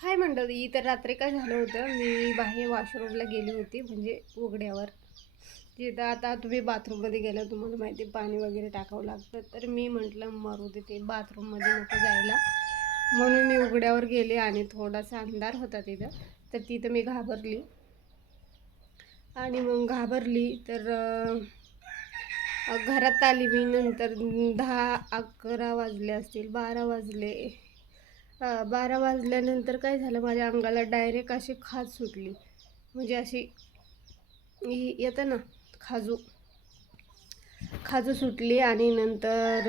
हाय मंडळी तर रात्री काय झालं होतं? मी बाहेर वॉशरूमला गेली होती म्हणजे उघड्यावर. तिथं आता तुम्ही बाथरूममध्ये गेला तुम्हाला माहिती पाणी वगैरे टाकावं लागतं. तर मी म्हटलं मरू दे ते बाथरूममध्ये नको जायला. म्हणून मी उघड्यावर गेले आणि थोडासा अंधार होता तिथं. तर तिथं मी घाबरली. आणि मग घाबरली तर घरात आली मी. नंतर दहा अकरा वाजले असतील बारा वाजले. बारा वाजल्यानंतर काय झालं माझ्या अंगाला डायरेक्ट अशी खाज सुटली. म्हणजे अशी येतं ना खाजू खाजू सुटली आणि नंतर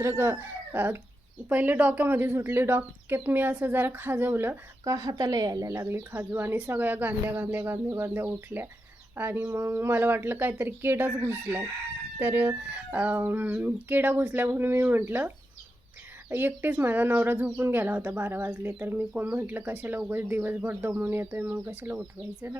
तर ग- पहिले डोक्यामध्ये सुटली. डोक्यात मी असं जरा खाजवलं का हाताला यायला लागली खाजू आणि सगळ्या गांध्या गांध्या गांध्या गांध्या उठल्या. आणि मग मला वाटलं काहीतरी किडाच घुसला तर केडा किडा घुसला म्हणून मी म्हटलं एकटेच माझा नवरा झोपून गेला होता बारा वाजले तर मी कोण म्हटलं कशाला उगाच दिवसभर दमून येतोय मग कशाला उठवायचं ना?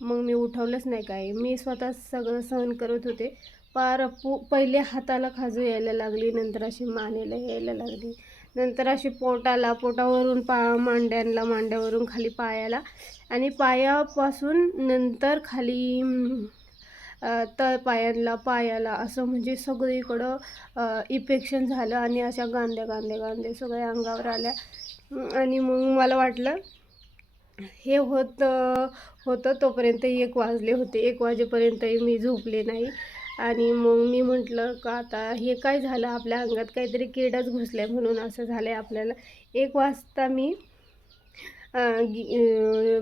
मग मी उठवलंच नाही काय मी स्वतः सगळं सहन करत होते. पार पहिले हाताला खाजू यायला लागली नंतर अशी मानेला यायला लागली. नंतर अशी पोटाला पोटावरून पा मांड्यांना मांड्यावरून खाली पायाला. आणि पायापासून नंतर खाली तळपायांना तळ पायाला असं म्हणजे सगळीकडं इन्फेक्शन झालं आणि अशा गांद्या गांद्या गांद्या सगळ्या अंगावर आल्या. आणि मग मला वाटलं हे होत होतं तोपर्यंत एक वाजले होते. एक वाजेपर्यंतही मी झोपले नाही. आणि मग मी म्हटलं का आता हे काय झालं? आपल्या अंगात काहीतरी किडाच घुसलाय म्हणून असं झालं आहे आपल्याला. एक वाजता मी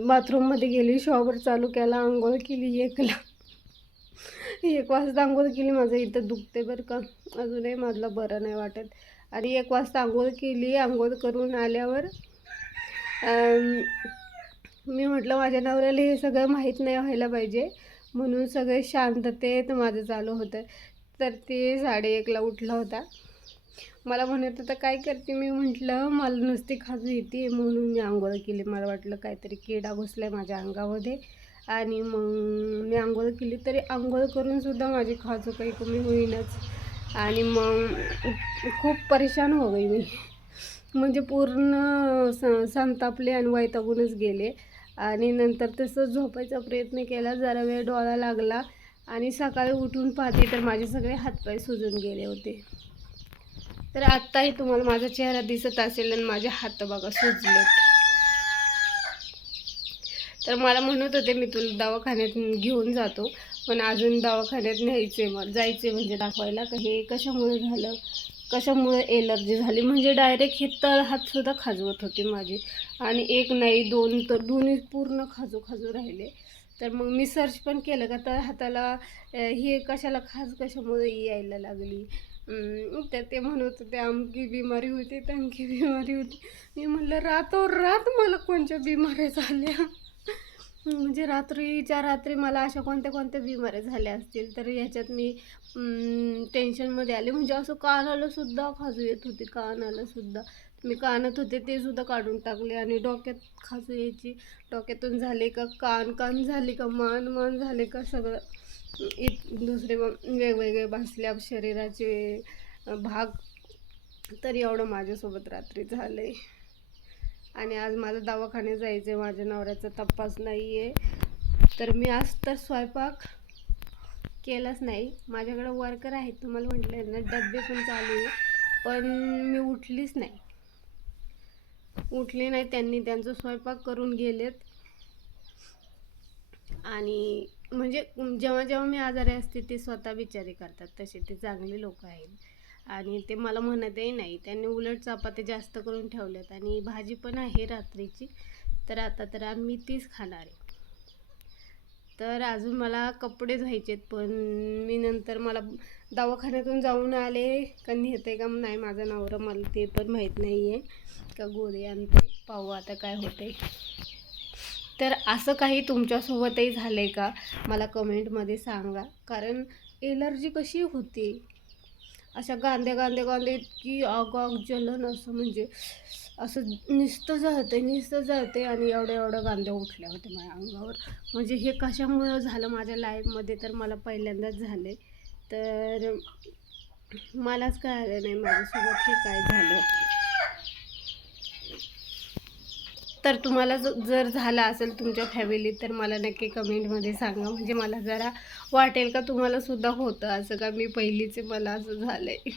बाथरूममध्ये गेली शॉवर चालू केला आंघोळ केली एकला एक वाजता आंघोळ केली माझं इथं दुखते बरं का. अजूनही माझला बरं नाही वाटत. आणि एक वाजता आंघोळ केली आंघोळ करून आल्यावर मी म्हटलं माझ्या नवऱ्याला हे सगळं माहीत नाही व्हायला पाहिजे. म्हणून सगळे शांततेत माझं चालू होतं. तर ते साडेएकला उठला होता. मला म्हणत होता काय करते? मी म्हटलं मला नुसती खाजू येते म्हणून मी आंघोळ केली. मला वाटलं काहीतरी किडा घुसला आहे माझ्या अंगामध्ये. आणि मग मी आंघोळ केली. तरी आंघोळ करून सुद्धा माझी खाजू काही कमी होईनच. आणि मग खूप परेशान हो गई मी. म्हणजे पूर्ण स संतापले आणि वैतागूनच गेले. आणि नंतर तसं झोपायचा प्रयत्न केला. जरा वेळ डोळा लागला. आणि सकाळी उठून पाहते तर माझे सगळे हातपाय सुजून गेले होते. तर आत्ताही तुम्हाला माझा चेहरा दिसत असेल आणि माझे हात बघा सुजलेत. तर मला म्हणत होते मी तुला दवाखान्यात घेऊन जातो पण अजून दवाखान्यात न्यायचे मग जायचे म्हणजे दाखवायला. का हे कशामुळे झालं? कशामुळे एलर्जी झाली? म्हणजे डायरेक्ट हे तळ हातसुद्धा खाजवत होते माझे. आणि एक नाही दोन तर दोन्ही पूर्ण खाजू खाजू राहिले. तर मग मी सर्च पण केलं का तळ हाताला हे कशाला खाज कशामुळे यायला लागली? तर ते म्हणत होते अमकी बिमारी होती तमकी बिमारी होती. मी म्हणलं रातोरात मला कोणत्या बिमाऱ्या झाल्या? म्हणजे रात्रीच्या रात्री मला अशा कोणत्या कोणत्या बिमाऱ्या झाल्या असतील तर ह्याच्यात मी टेन्शनमध्ये आले. म्हणजे असं कानालासुद्धा खाजू येत होती कानालासुद्धा मी कानात होते ते सुद्धा काढून टाकले आणि डोक्यात खाजू यायची. डोक्यातून झाले का कान कान झाले का मान मान झाले का सगळं. इत दुसरे वेगवेगळे भासल्या शरीराचे भाग. तर एवढं माझ्यासोबत रात्री झालं आहे आणि आज माझं दवाखान्यात जायचं आहे माझ्या नवऱ्याचा तपास नाही आहे तर मी आज तर स्वयंपाक केलाच नाही. माझ्याकडे वर्कर आहेत तुम्हाला म्हटलं ना डबे पण चालू आहे. पण मी उठलीच नाही. उठली नाही त्यांनी त्यांचा स्वयंपाक करून गेलेत. आणि म्हणजे जेव्हा जेव्हा मी आजारी असते ते स्वतः विचारी करतात. तसे ते चांगले लोक आहेत. आणि ते मला म्हणतही नाही. त्यांनी उलट चपात्या जास्त करून ठेवल्यात आणि भाजी पण आहे रात्रीची. तर आता तर आम्ही तीच खाणार आहे. तर अजून मला कपडे धुवायचेत पण मी नंतर मला दवाखान्यातून जाऊन आले. का नेते का नाही माझा नवरा मला ते पण माहीत नाही आहे का गोळी आणते? पाहू आता काय होते तर असं काही तुमच्यासोबतही झालं आहे का? मला कमेंटमध्ये सांगा. कारण एलर्जी कशी होती? अशा गांदे गांदे गांदे इतकी आग आग जलन असं म्हणजे असं नुसतं जाते नुसतं जाते आणि एवढ्या एवढ्या गांदे उठल्या होत्या माझ्या अंगावर. म्हणजे हे कशामुळं झालं माझ्या लाईफमध्ये तर मला पहिल्यांदाच झाले तर मलाच कळालं नाही माझ्यासोबत हे काय झालं. तर तुम्हाला जर झाला असेल तुमच्या फॅमिलीत तर मला नक्की कमेंटमध्ये सांगा. म्हणजे मला जरा वाटेल का तुम्हाला सुद्धा होतं असं का मी पहिलीचे मला असं झालं आहे